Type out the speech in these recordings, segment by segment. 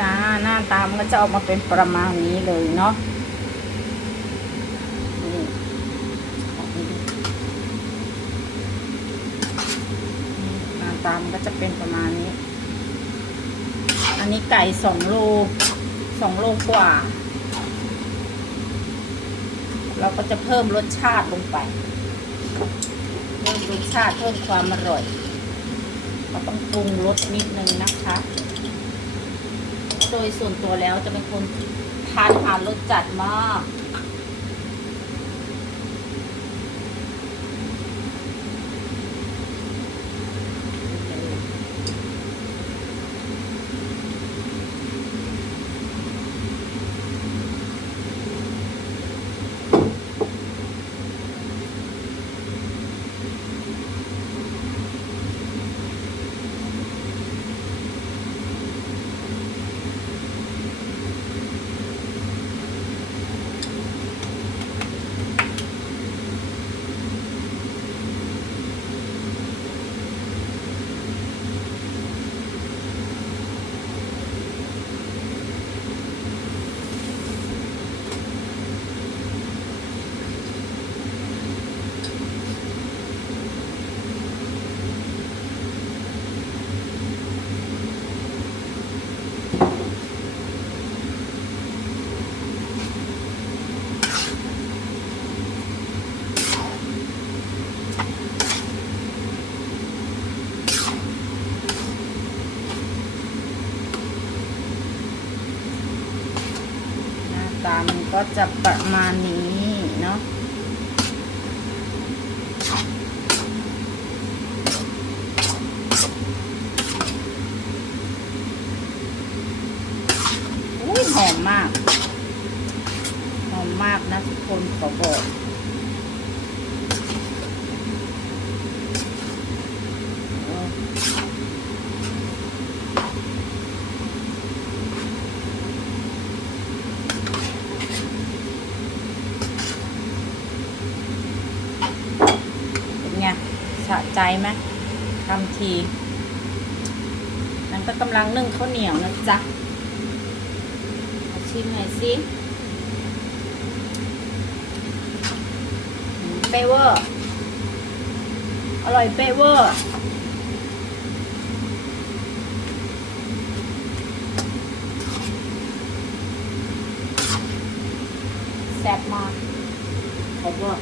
จ้า หน้าตามนก็จะออกมาเป็นประมาณนี้เลยเนาะหน้าตามนก็จะเป็นประมาณนี้ อันนี้ไก่สองโลสองโลกว่า เราก็จะเพิ่มรสชาติลงไปเพิ่มรสชาติเพิ่มความอร่อย เราต้องปรุงรสนิดนึงนะคะ ดยส่วนตัวแล้วจะเป็นคนทานอาหารรสจัดมาก มันก็จะประมาณนี้เนาะอุ้ยหอมมาก หอมมากนะทุกคนขอบอกเออเป็นไง สะใจไหมทำทีนั่นก็กำลังนึ่งข้าวเหนียวนะจ๊ะชิมหน่อยสิเปเวอร์ อร่อยเปเวอร์แซ่บมากขอบอก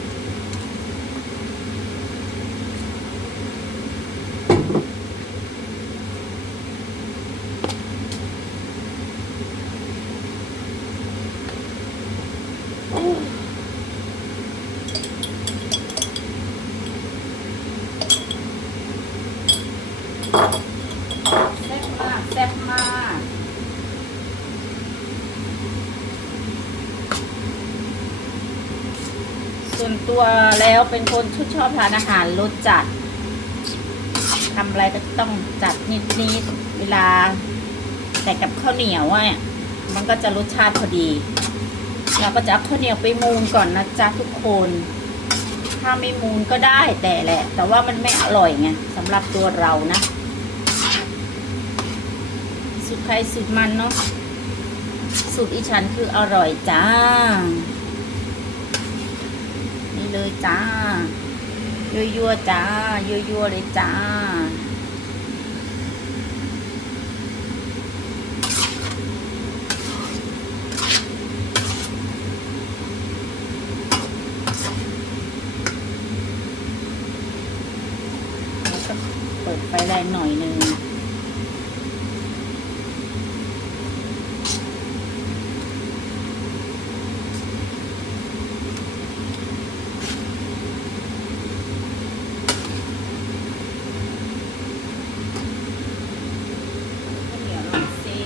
แซ่บมากแซ่บมาก ส่วน ตัวแล้วเป็นคนชอบชอบทานอาหารรสจัดทำอะไรก็ต้องจัดนิดนิดๆเวลา แต่กับข้าวเหนียวอะมันก็จะรสชาติพอดี เราก็จะเอาข้าวเหนียวไปมูนก่อนนะจ๊ะทุกคน ถ้าไม่มูนก็ได้แต่แหละ แต่ว่ามันไม่อร่อยไงสำหรับตัวเรานะ สุดใครสุดมันเนาะสุดอีฉันคืออร่อยจ้า เลยจ้ายั่วๆจ้ายั่วๆเลยจ้า เปิดไฟแรงหน่อยหนึ่ง ข้าวเหนียวลองซิ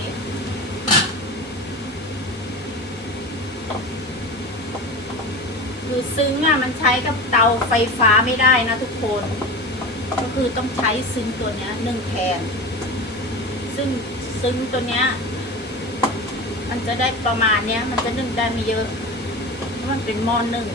คือ ซึ้งอะมันใช้กับเตาไฟฟ้าไม่ได้นะทุกคน ก็คือต้องใช้ซึ้งตัวเนี้ยนึ่งแทนซึ่งซึ้งตัวเนี้ย มันจะได้ประมาณเนี้ย มันจะนึ่งได้ไม่เยอะเพราะมันเป็นหม้อนึ่ง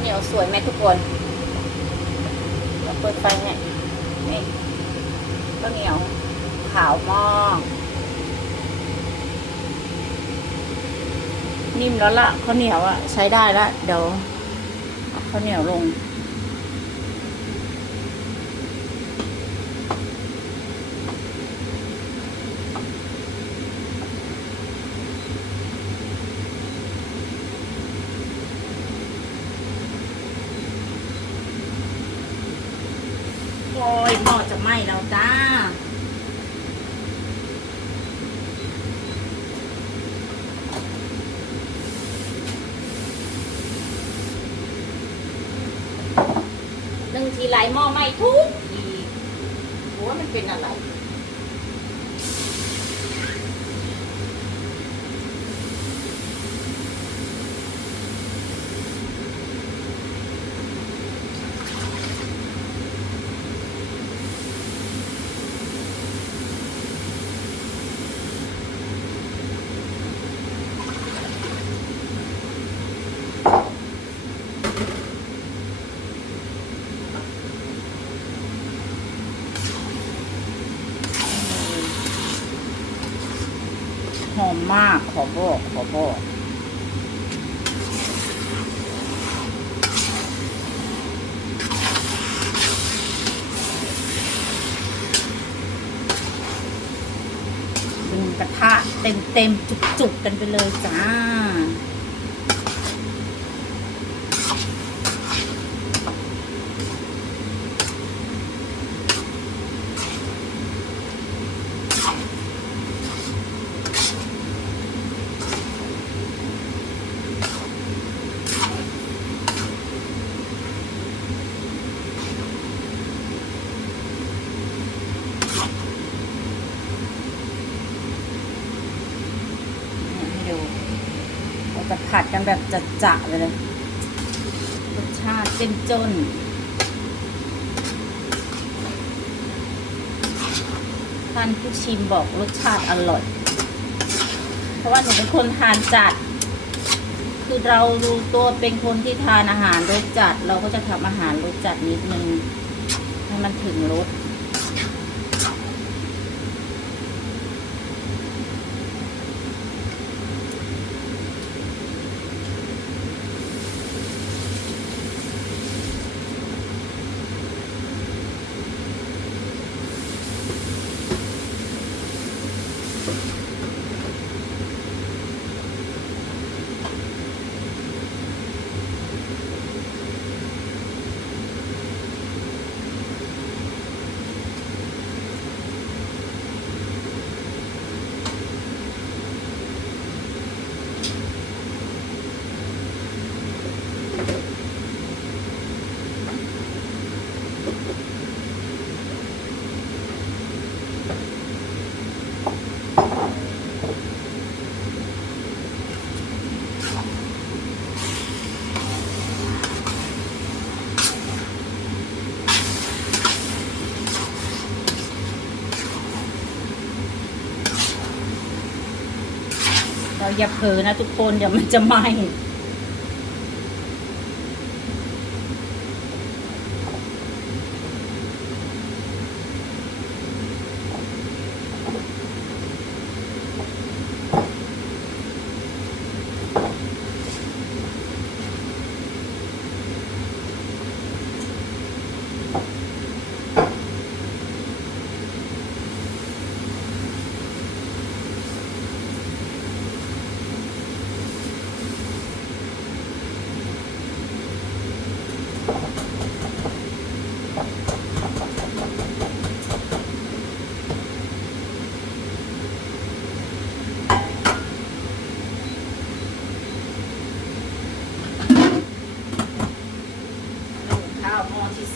เห นียวสวยไหมทุกคนเราเปิดไฟให้นี่ข้าวเหนียวขาวมอกนิ่มแล้วละข้าวเหนียวอะใช้ได้ละเดี๋ยวข้าวเหนียวลง โอ้ยหม้อจะ ไหม้เราจ้า หนึ่งทีไรหม้อไหม้ทุกทีหัวามันเป็นอะไร หอ มมากขอบอกขอบอกดึงกระทะเต็มเต็มจุกจุกๆกันไปเลยจ้า ให้ดูเราจะผั ดกันแบบจะๆไปเลย รสชาติเจ้มจนท่านผู้ชิมบอกรสชาติอร่อย เพราะว่าหนูเป็นคนทานจัด คือเรารู้ตัวเป็นคนที่ทานอาหารรสจัด เราก็จะทำอาหารรสจัดนิดนึง ให้มันถึงรส เราอย่าเผลอนะทุกคนเดี๋ยวมันจะไหม้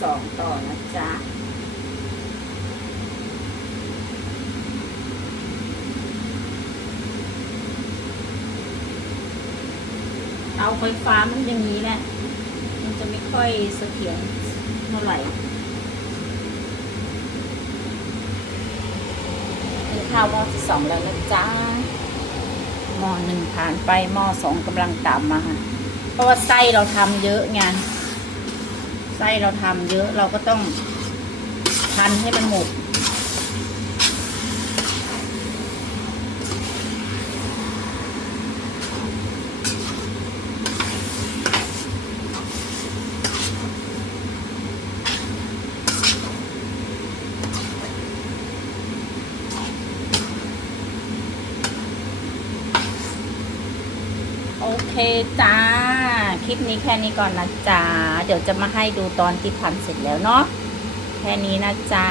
สองต่อนะจ๊ะเอาไฟฟ้ามันอย่างนี้แหละ มันจะไม่ค่อยเสถียรเท่าไหร่ข้าวหม้อที่สองแล้วนะจ๊ะหม้อหนึ่งผ่านไปหม้อสองกำลังตามมาค่ะเพราะว่าไส้เราทำเยอะไง ไส้เราทำเยอะเราก็ต้องพันให้มันหมดโอเคจ้า คลิปนี้แค่นี้ก่อนนะจ๊ะ เดี๋ยวจะมาให้ดูตอนที่พันเสร็จแล้วเนาะ แค่นี้นะจ๊ะ